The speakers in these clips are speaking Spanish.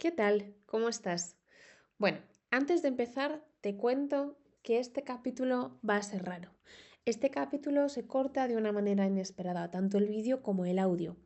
¿Qué tal? ¿Cómo estás? Bueno, antes de empezar, te cuento que este capítulo va a ser raro. Este capítulo se corta de una manera inesperada, tanto el vídeo como el audio.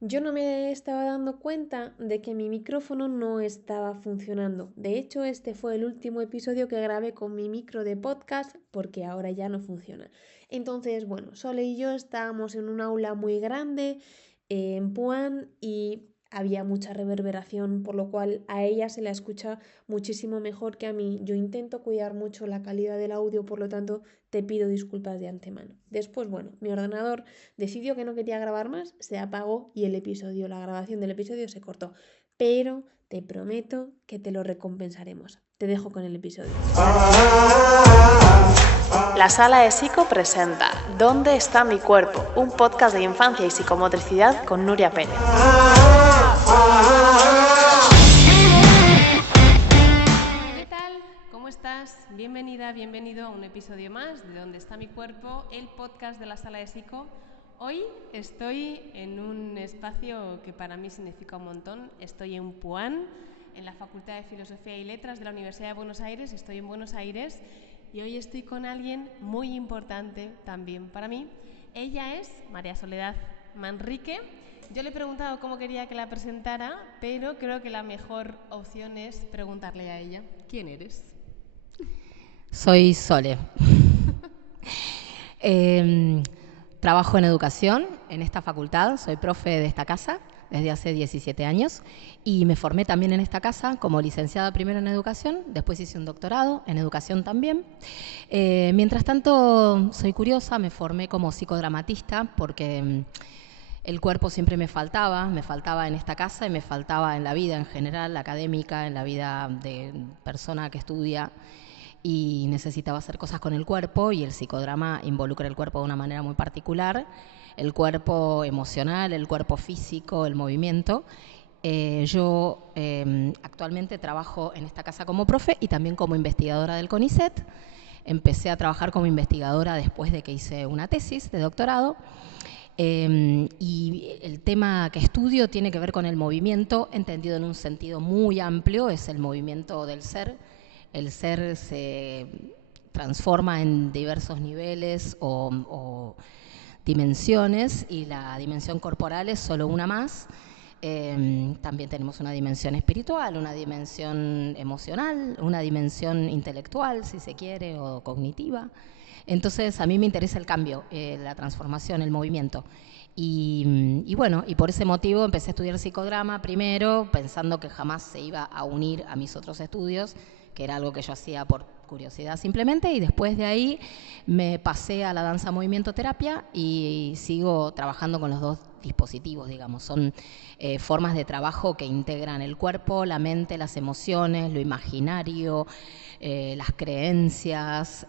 Yo no me estaba dando cuenta de que mi micrófono no estaba funcionando. De hecho, este fue el último episodio que grabé con mi micro de podcast porque ahora ya no funciona. Entonces, bueno, Sole y yo estábamos en un aula muy grande en Puan y había mucha reverberación, por lo cual a ella se la escucha muchísimo mejor que a mí. Yo intento cuidar mucho la calidad del audio, por lo tanto te pido disculpas de antemano. Después, bueno, mi ordenador decidió que no quería grabar más, se apagó y la grabación del episodio se cortó. Pero te prometo que te lo recompensaremos. Te dejo con el episodio. La Sala de Psico presenta ¿Dónde está mi cuerpo? Un podcast de infancia y psicomotricidad con Nuria Pérez. ¿Qué tal? ¿Cómo estás? Bienvenida, bienvenido a un episodio más de ¿Dónde está mi cuerpo? El podcast de la Sala de Psico. Hoy estoy en un espacio que para mí significa un montón. Estoy en Puan, en la Facultad de Filosofía y Letras de la Universidad de Buenos Aires. Estoy en Buenos Aires y hoy estoy con alguien muy importante también para mí. Ella es María Soledad Manrique. Yo le he preguntado cómo quería que la presentara, pero creo que la mejor opción es preguntarle a ella. ¿Quién eres? Soy Sole. Trabajo en educación en esta facultad, soy profe de esta casa desde hace 17 años y me formé también en esta casa como licenciada primero en educación, después hice un doctorado en educación también. Mientras tanto, soy curiosa, me formé como psicodramatista porque el cuerpo siempre me faltaba en esta casa y me faltaba en la vida en general, académica, en la vida de persona que estudia, y necesitaba hacer cosas con el cuerpo, y el psicodrama involucra el cuerpo de una manera muy particular, el cuerpo emocional, el cuerpo físico, el movimiento. Yo actualmente trabajo en esta casa como profe y también como investigadora del CONICET. Empecé a trabajar como investigadora después de que hice una tesis de doctorado. Y el tema que estudio tiene que ver con el movimiento, entendido en un sentido muy amplio, es el movimiento del ser. El ser se transforma en diversos niveles o dimensiones, y la dimensión corporal es solo una más. También tenemos una dimensión espiritual, una dimensión emocional, una dimensión intelectual, si se quiere, o cognitiva. Entonces, a mí me interesa el cambio, la transformación, el movimiento. Y bueno, y por ese motivo empecé a estudiar psicodrama primero, pensando que jamás se iba a unir a mis otros estudios, que era algo que yo hacía por curiosidad simplemente, y después de ahí me pasé a la danza-movimiento-terapia y sigo trabajando con los dos dispositivos, digamos. Son formas de trabajo que integran el cuerpo, la mente, las emociones, lo imaginario, las creencias.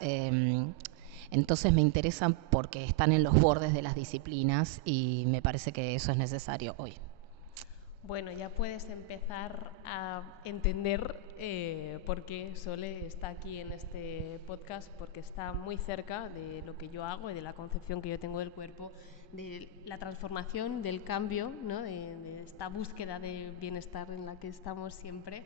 Entonces me interesan porque están en los bordes de las disciplinas y me parece que eso es necesario hoy. Bueno, ya puedes empezar a entender por qué Sole está aquí en este podcast, porque está muy cerca de lo que yo hago y de la concepción que yo tengo del cuerpo, de la transformación, del cambio, ¿no? de esta búsqueda de bienestar en la que estamos siempre.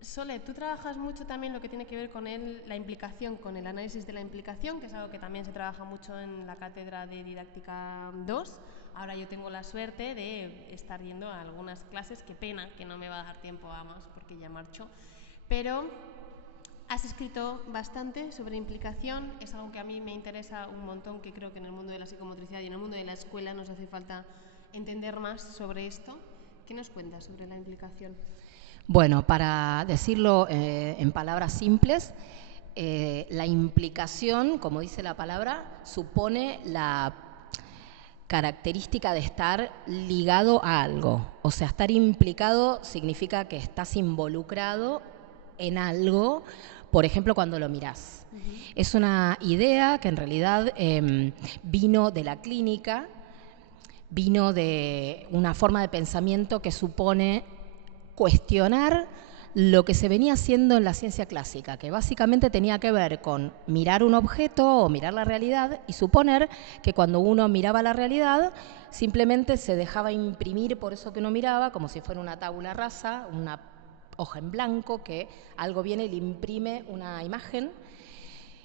Sole, tú trabajas mucho también lo que tiene que ver con la implicación, con el análisis de la implicación, que es algo que también se trabaja mucho en la cátedra de Didáctica 2. Ahora yo tengo la suerte de estar yendo a algunas clases, qué pena que no me va a dar tiempo a más porque ya marcho, pero has escrito bastante sobre implicación, es algo que a mí me interesa un montón, que creo que en el mundo de la psicomotricidad y en el mundo de la escuela nos hace falta entender más sobre esto. ¿Qué nos cuentas sobre la implicación? Bueno, para decirlo en palabras simples, la implicación, como dice la palabra, supone la característica de estar ligado a algo. O sea, estar implicado significa que estás involucrado en algo, por ejemplo, cuando lo mirás. Es una idea que en realidad vino de la clínica, vino de una forma de pensamiento que supone cuestionar lo que se venía haciendo en la ciencia clásica, que básicamente tenía que ver con mirar un objeto o mirar la realidad y suponer que cuando uno miraba la realidad simplemente se dejaba imprimir por eso que uno miraba, como si fuera una tabula rasa, una hoja en blanco, que algo viene y le imprime una imagen.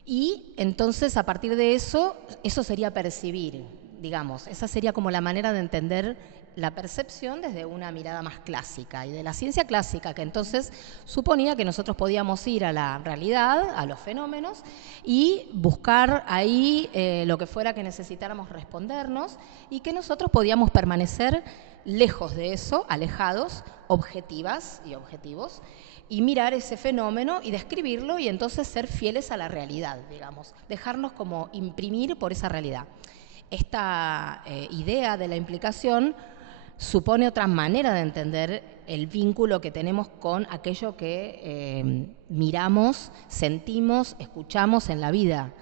Y entonces, a partir de eso, eso sería percibir, digamos. Esa sería como la manera de entender la percepción desde una mirada más clásica y de la ciencia clásica, que entonces suponía que nosotros podíamos ir a la realidad, a los fenómenos, y buscar ahí lo que fuera que necesitáramos respondernos y que nosotros podíamos permanecer lejos de eso, alejados, objetivas y objetivos, y mirar ese fenómeno y describirlo y entonces ser fieles a la realidad, digamos, dejarnos como imprimir por esa realidad. Esta idea de la implicación supone otra manera de entender el vínculo que tenemos con aquello que miramos, sentimos, escuchamos en la vida.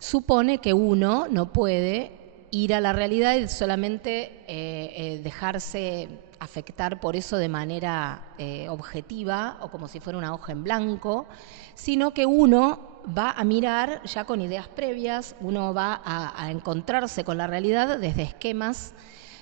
Supone que uno no puede ir a la realidad y solamente dejarse afectar por eso de manera objetiva o como si fuera una hoja en blanco, sino que uno va a mirar ya con ideas previas, uno va a encontrarse con la realidad desde esquemas,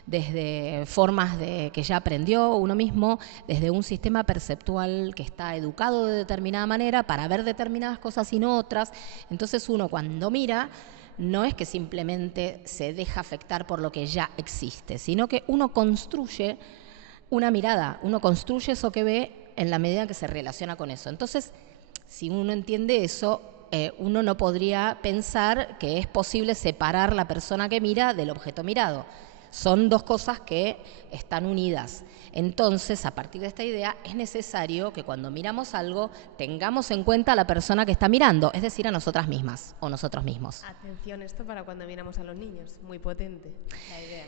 desde formas que ya aprendió uno mismo, desde un sistema perceptual que está educado de determinada manera para ver determinadas cosas y no otras. Entonces uno cuando mira no es que simplemente se deja afectar por lo que ya existe, sino que uno construye una mirada, uno construye eso que ve en la medida que se relaciona con eso. Entonces, si uno entiende eso, uno no podría pensar que es posible separar la persona que mira del objeto mirado. Son dos cosas que están unidas. Entonces, a partir de esta idea, es necesario que cuando miramos algo tengamos en cuenta a la persona que está mirando, es decir, a nosotras mismas o nosotros mismos. Atención, esto para cuando miramos a los niños, muy potente la idea.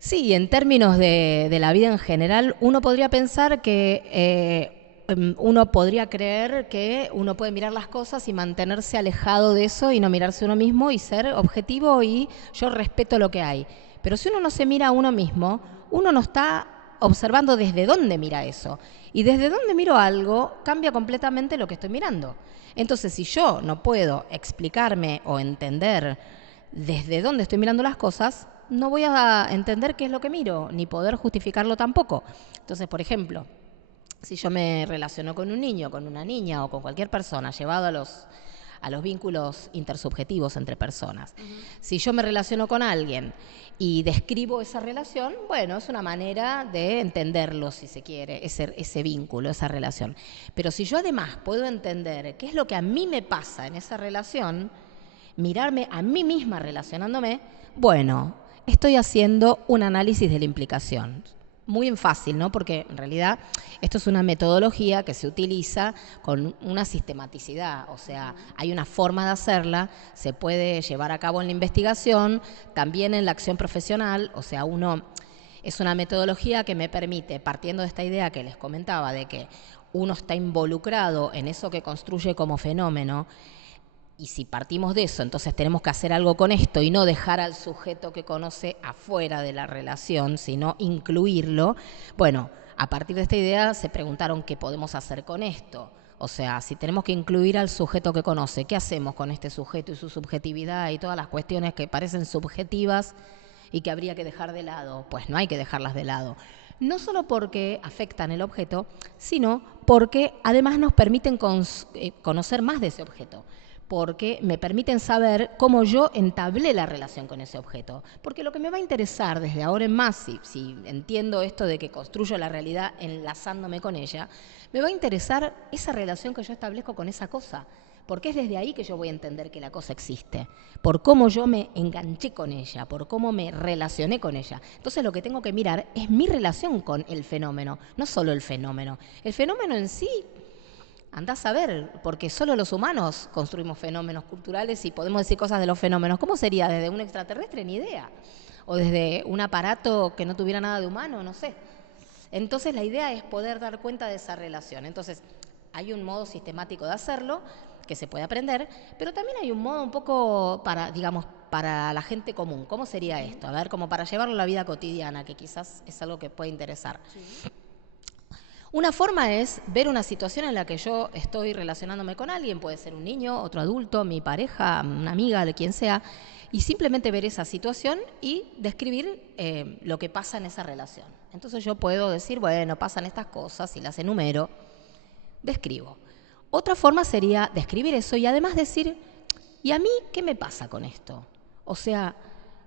Sí, en términos de la vida en general, uno podría pensar que uno podría creer que uno puede mirar las cosas y mantenerse alejado de eso y no mirarse uno mismo y ser objetivo y yo respeto lo que hay. Pero si uno no se mira a uno mismo, uno no está observando desde dónde mira eso. Y desde dónde miro algo cambia completamente lo que estoy mirando. Entonces, si yo no puedo explicarme o entender desde dónde estoy mirando las cosas, no voy a entender qué es lo que miro, ni poder justificarlo tampoco. Entonces, por ejemplo, si yo me relaciono con un niño, con una niña o con cualquier persona, llevado a los vínculos intersubjetivos entre personas. Si yo me relaciono con alguien y describo esa relación, bueno, es una manera de entenderlo, si se quiere, ese vínculo, esa relación. Pero si yo además puedo entender qué es lo que a mí me pasa en esa relación, mirarme a mí misma relacionándome, bueno, estoy haciendo un análisis de la implicación. Muy fácil, ¿no? Porque en realidad esto es una metodología que se utiliza con una sistematicidad, o sea, hay una forma de hacerla, se puede llevar a cabo en la investigación, también en la acción profesional, o sea, es una metodología que me permite, partiendo de esta idea que les comentaba, de que uno está involucrado en eso que construye como fenómeno. Y si partimos de eso, entonces tenemos que hacer algo con esto y no dejar al sujeto que conoce afuera de la relación, sino incluirlo. Bueno, a partir de esta idea se preguntaron qué podemos hacer con esto. O sea, si tenemos que incluir al sujeto que conoce, ¿qué hacemos con este sujeto y su subjetividad y todas las cuestiones que parecen subjetivas y que habría que dejar de lado? Pues no hay que dejarlas de lado. No solo porque afectan el objeto, sino porque además nos permiten conocer más de ese objeto. Porque me permiten saber cómo yo entablé la relación con ese objeto. Porque lo que me va a interesar desde ahora en más, si entiendo esto de que construyo la realidad enlazándome con ella, me va a interesar esa relación que yo establezco con esa cosa. Porque es desde ahí que yo voy a entender que la cosa existe. Por cómo yo me enganché con ella, por cómo me relacioné con ella. Entonces lo que tengo que mirar es mi relación con el fenómeno, no solo el fenómeno. El fenómeno en sí, andás a ver, porque solo los humanos construimos fenómenos culturales y podemos decir cosas de los fenómenos. ¿Cómo sería? ¿Desde un extraterrestre? Ni idea. ¿O desde un aparato que no tuviera nada de humano? No sé. Entonces la idea es poder dar cuenta de esa relación. Entonces hay un modo sistemático de hacerlo que se puede aprender, pero también hay un modo un poco para, digamos, para la gente común. ¿Cómo sería esto? A ver, como para llevarlo a la vida cotidiana, que quizás es algo que puede interesar. Sí. Una forma es ver una situación en la que yo estoy relacionándome con alguien, puede ser un niño, otro adulto, mi pareja, una amiga, de quien sea, y simplemente ver esa situación y describir lo que pasa en esa relación. Entonces yo puedo decir, bueno, pasan estas cosas y las enumero, describo. Otra forma sería describir eso y además decir, ¿y a mí qué me pasa con esto? O sea,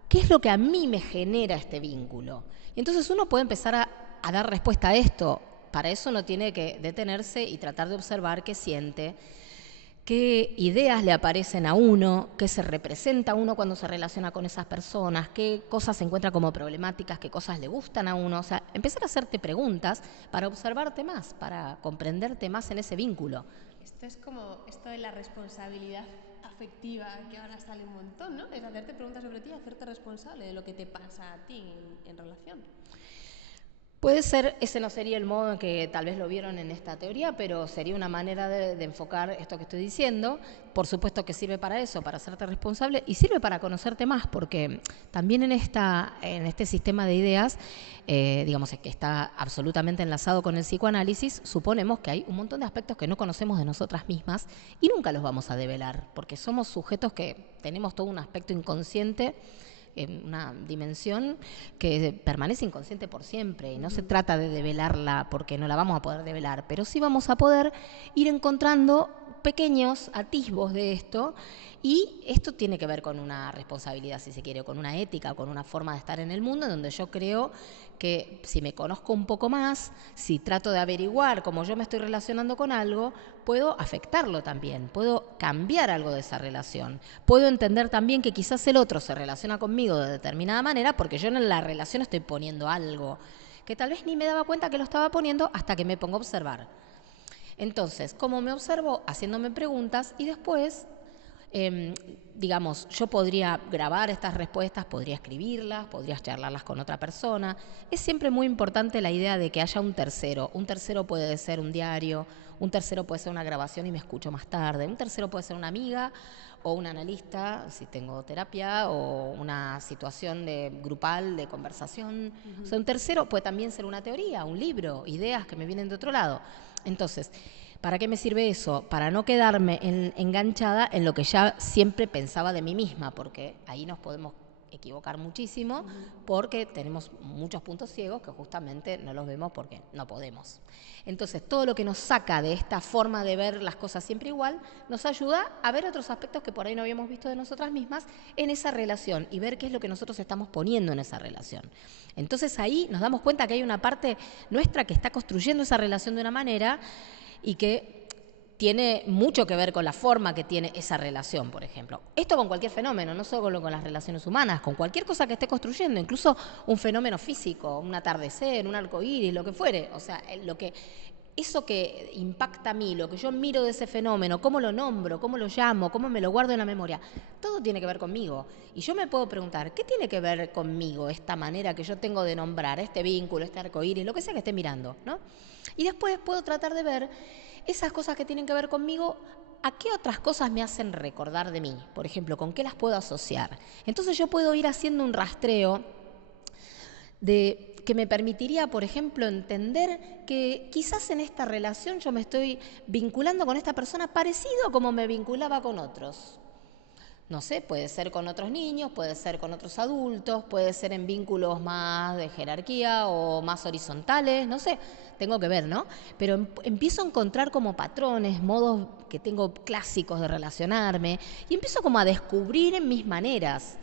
¿qué es lo que a mí me genera este vínculo? Y entonces uno puede empezar a dar respuesta a esto. Para eso uno tiene que detenerse y tratar de observar qué siente, qué ideas le aparecen a uno, qué se representa a uno cuando se relaciona con esas personas, qué cosas se encuentra como problemáticas, qué cosas le gustan a uno. O sea, empezar a hacerte preguntas para observarte más, para comprenderte más en ese vínculo. Esto es como esto de la responsabilidad afectiva, que ahora sale un montón, ¿no? Es hacerte preguntas sobre ti y hacerte responsable de lo que te pasa a ti en relación. Puede ser, ese no sería el modo en que tal vez lo vieron en esta teoría, pero sería una manera de enfocar esto que estoy diciendo. Por supuesto que sirve para eso, para hacerte responsable, y sirve para conocerte más, porque también en este sistema de ideas, digamos que está absolutamente enlazado con el psicoanálisis, suponemos que hay un montón de aspectos que no conocemos de nosotras mismas y nunca los vamos a develar, porque somos sujetos que tenemos todo un aspecto inconsciente, una dimensión que permanece inconsciente por siempre y no se trata de develarla porque no la vamos a poder develar, pero sí vamos a poder ir encontrando pequeños atisbos de esto y esto tiene que ver con una responsabilidad, si se quiere, con una ética, con una forma de estar en el mundo en donde yo creo que si me conozco un poco más, si trato de averiguar cómo yo me estoy relacionando con algo, puedo afectarlo también, puedo cambiar algo de esa relación. Puedo entender también que quizás el otro se relaciona conmigo de determinada manera porque yo en la relación estoy poniendo algo que tal vez ni me daba cuenta que lo estaba poniendo hasta que me pongo a observar. Entonces, ¿cómo me observo? Haciéndome preguntas y después digamos, yo podría grabar estas respuestas, podría escribirlas, podría charlarlas con otra persona. Es siempre muy importante la idea de que haya un tercero. Un tercero puede ser un diario, un tercero puede ser una grabación y me escucho más tarde, un tercero puede ser una amiga o un analista, si tengo terapia, o una situación grupal de conversación. O sea, un tercero puede también ser una teoría, un libro, ideas que me vienen de otro lado. Entonces, ¿para qué me sirve eso? Para no quedarme enganchada en lo que ya siempre pensaba de mí misma, porque ahí nos podemos equivocar muchísimo, porque tenemos muchos puntos ciegos que justamente no los vemos porque no podemos. Entonces, todo lo que nos saca de esta forma de ver las cosas siempre igual, nos ayuda a ver otros aspectos que por ahí no habíamos visto de nosotras mismas en esa relación y ver qué es lo que nosotros estamos poniendo en esa relación. Entonces, ahí nos damos cuenta que hay una parte nuestra que está construyendo esa relación de una manera y que tiene mucho que ver con la forma que tiene esa relación, por ejemplo. Esto con cualquier fenómeno, no solo con las relaciones humanas, con cualquier cosa que esté construyendo, incluso un fenómeno físico, un atardecer, un arcoíris, lo que fuere. O sea, eso que impacta a mí, lo que yo miro de ese fenómeno, cómo lo nombro, cómo lo llamo, cómo me lo guardo en la memoria, todo tiene que ver conmigo. Y yo me puedo preguntar, ¿qué tiene que ver conmigo esta manera que yo tengo de nombrar este vínculo, este arcoíris, lo que sea que esté mirando, ¿no? Y después puedo tratar de ver esas cosas que tienen que ver conmigo, ¿a qué otras cosas me hacen recordar de mí? Por ejemplo, ¿con qué las puedo asociar? Entonces yo puedo ir haciendo un rastreo que me permitiría, por ejemplo, entender que quizás en esta relación yo me estoy vinculando con esta persona parecido a como me vinculaba con otros. No sé, puede ser con otros niños, puede ser con otros adultos, puede ser en vínculos más de jerarquía o más horizontales, no sé, tengo que ver, ¿no? Pero empiezo a encontrar como patrones, modos que tengo clásicos de relacionarme y empiezo como a descubrir en mis maneras.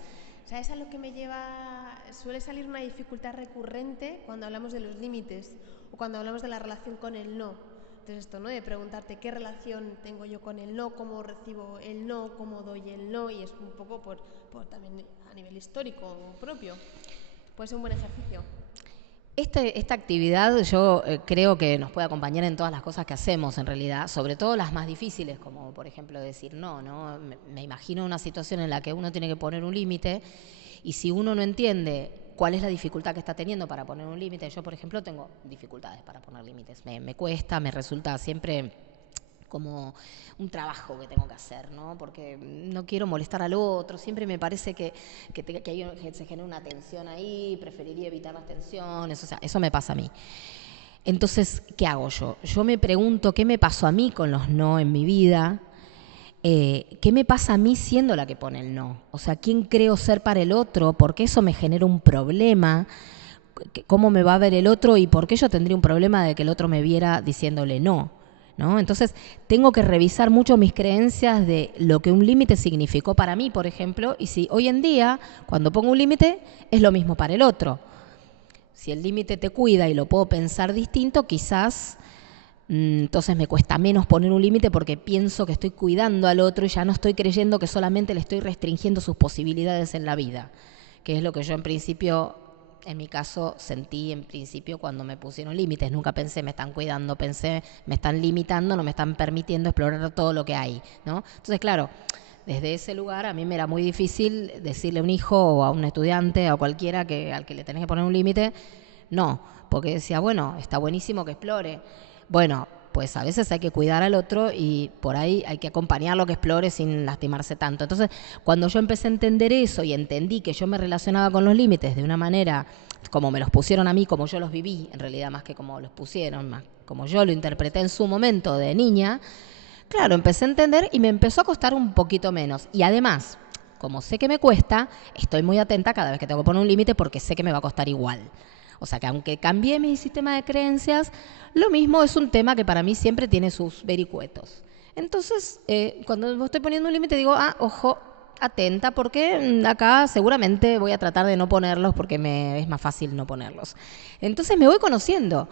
O sea, es a lo que me lleva, suele salir una dificultad recurrente cuando hablamos de los límites o cuando hablamos de la relación con el no. Entonces esto, ¿no? De preguntarte qué relación tengo yo con el no, cómo recibo el no, cómo doy el no, y es un poco por también a nivel histórico propio. Puede ser un buen ejercicio. Esta actividad yo creo que nos puede acompañar en todas las cosas que hacemos en realidad, sobre todo las más difíciles, como por ejemplo decir no, ¿no? Me imagino una situación en la que uno tiene que poner un límite y si uno no entiende cuál es la dificultad que está teniendo para poner un límite, yo por ejemplo tengo dificultades para poner límites, me cuesta, me resulta siempre como un trabajo que tengo que hacer, ¿no? Porque no quiero molestar al otro, siempre me parece que se genera una tensión ahí, preferiría evitar las tensiones, o sea, eso me pasa a mí. Entonces, ¿qué hago yo? Yo me pregunto qué me pasó a mí con los no en mi vida, qué me pasa a mí siendo la que pone el no. O sea, ¿quién creo ser para el otro? ¿Por qué eso me genera un problema? ¿Cómo me va a ver el otro? ¿Y por qué yo tendría un problema de que el otro me viera diciéndole no? ¿No? Entonces, tengo que revisar mucho mis creencias de lo que un límite significó para mí, por ejemplo, y si hoy en día, cuando pongo un límite, es lo mismo para el otro. Si el límite te cuida y lo puedo pensar distinto, quizás entonces me cuesta menos poner un límite porque pienso que estoy cuidando al otro y ya no estoy creyendo que solamente le estoy restringiendo sus posibilidades en la vida, que es lo que yo en principio, en mi caso, sentí en principio cuando me pusieron límites. Nunca pensé me están cuidando, pensé me están limitando, no me están permitiendo explorar todo lo que hay, ¿no? Entonces, claro, desde ese lugar a mí me era muy difícil decirle a un hijo o a un estudiante o a cualquiera al que le tenés que poner un límite, no, porque decía, bueno, está buenísimo que explore. Bueno, pues a veces hay que cuidar al otro y por ahí hay que acompañarlo que explore sin lastimarse tanto. Entonces, cuando yo empecé a entender eso y entendí que yo me relacionaba con los límites de una manera como me los pusieron a mí, como yo los viví, en realidad más que como los pusieron, más como yo lo interpreté en su momento de niña, claro, empecé a entender y me empezó a costar un poquito menos. Y además, como sé que me cuesta, estoy muy atenta cada vez que tengo que poner un límite porque sé que me va a costar igual. O sea que aunque cambié mi sistema de creencias, lo mismo es un tema que para mí siempre tiene sus vericuetos. Entonces, cuando estoy poniendo un límite digo, ojo, atenta, porque acá seguramente voy a tratar de no ponerlos porque me es más fácil no ponerlos. Entonces me voy conociendo.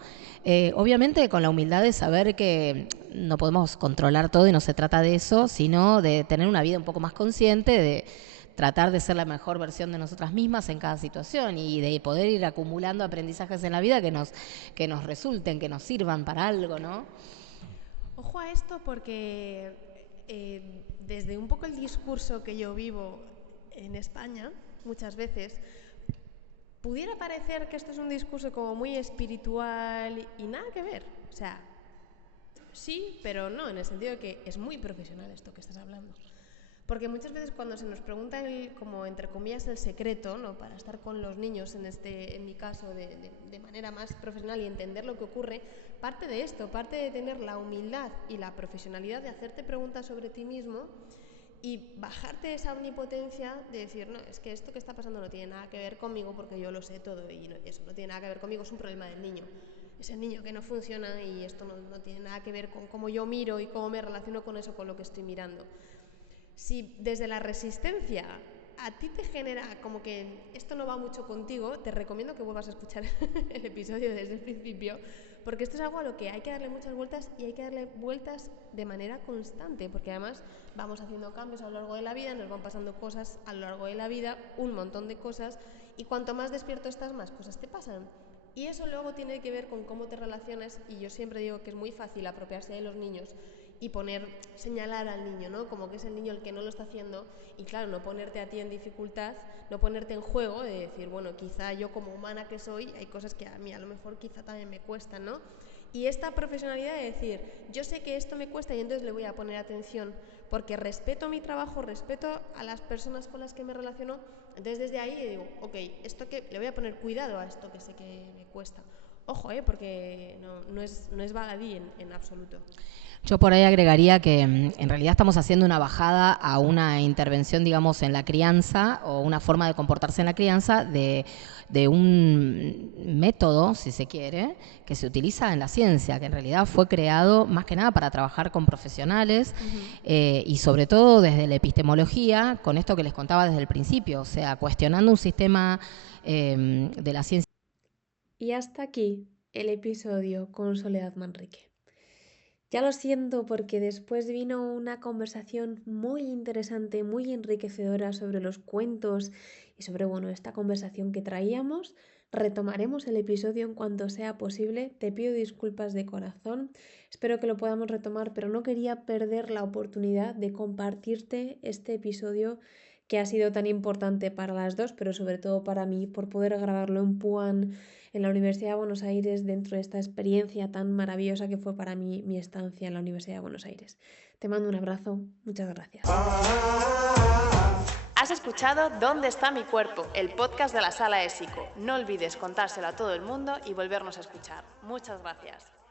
Obviamente con la humildad de saber que no podemos controlar todo y no se trata de eso, sino de tener una vida un poco más consciente, de tratar de ser la mejor versión de nosotras mismas en cada situación y de poder ir acumulando aprendizajes en la vida que nos resulten, que nos sirvan para algo, ¿no? Ojo a esto porque desde un poco el discurso que yo vivo en España, muchas veces, pudiera parecer que esto es un discurso como muy espiritual y nada que ver. O sea, sí, pero no, en el sentido de que es muy profesional esto que estás hablando. Porque muchas veces cuando se nos pregunta como entre comillas el secreto, ¿no?, para estar con los niños en mi caso de manera más profesional y entender lo que ocurre, parte de esto, parte de tener la humildad y la profesionalidad de hacerte preguntas sobre ti mismo y bajarte esa omnipotencia de decir, no, es que esto que está pasando no tiene nada que ver conmigo porque yo lo sé todo y eso no tiene nada que ver conmigo, es un problema del niño. Es el niño que no funciona y esto no tiene nada que ver con cómo yo miro y cómo me relaciono con eso, con lo que estoy mirando. Si desde la resistencia a ti te genera como que esto no va mucho contigo, te recomiendo que vuelvas a escuchar el episodio desde el principio, porque esto es algo a lo que hay que darle muchas vueltas y hay que darle vueltas de manera constante, porque además vamos haciendo cambios a lo largo de la vida, nos van pasando cosas a lo largo de la vida, un montón de cosas, y cuanto más despierto estás, más cosas te pasan. Y eso luego tiene que ver con cómo te relacionas, y yo siempre digo que es muy fácil apropiarse de los niños y señalar al niño, ¿no?, como que es el niño el que no lo está haciendo, y claro, no ponerte a ti en dificultad, no ponerte en juego de decir, bueno, quizá yo como humana que soy, hay cosas que a mí a lo mejor quizá también me cuestan, ¿no? Y esta profesionalidad de decir, yo sé que esto me cuesta y entonces le voy a poner atención, porque respeto mi trabajo, respeto a las personas con las que me relaciono, entonces desde ahí digo, ok, esto que le voy a poner cuidado a esto que sé que me cuesta. Ojo, porque no es baladí en absoluto. Yo por ahí agregaría que en realidad estamos haciendo una bajada a una intervención, digamos, en la crianza o una forma de comportarse en la crianza de un método, si se quiere, que se utiliza en la ciencia, que en realidad fue creado más que nada para trabajar con profesionales y sobre todo desde la epistemología, con esto que les contaba desde el principio, o sea, cuestionando un sistema de la ciencia. Y hasta aquí el episodio con Soledad Manrique. Ya lo siento porque después vino una conversación muy interesante, muy enriquecedora sobre los cuentos y sobre, esta conversación que traíamos. Retomaremos el episodio en cuanto sea posible. Te pido disculpas de corazón. Espero que lo podamos retomar, pero no quería perder la oportunidad de compartirte este episodio que ha sido tan importante para las dos, pero sobre todo para mí, por poder grabarlo en Puan, en la Universidad de Buenos Aires, dentro de esta experiencia tan maravillosa que fue para mí mi estancia en la Universidad de Buenos Aires. Te mando un abrazo, muchas gracias. Has escuchado ¿Dónde está mi cuerpo?, el podcast de la Sala de Psico. No olvides contárselo a todo el mundo y volvernos a escuchar. Muchas gracias.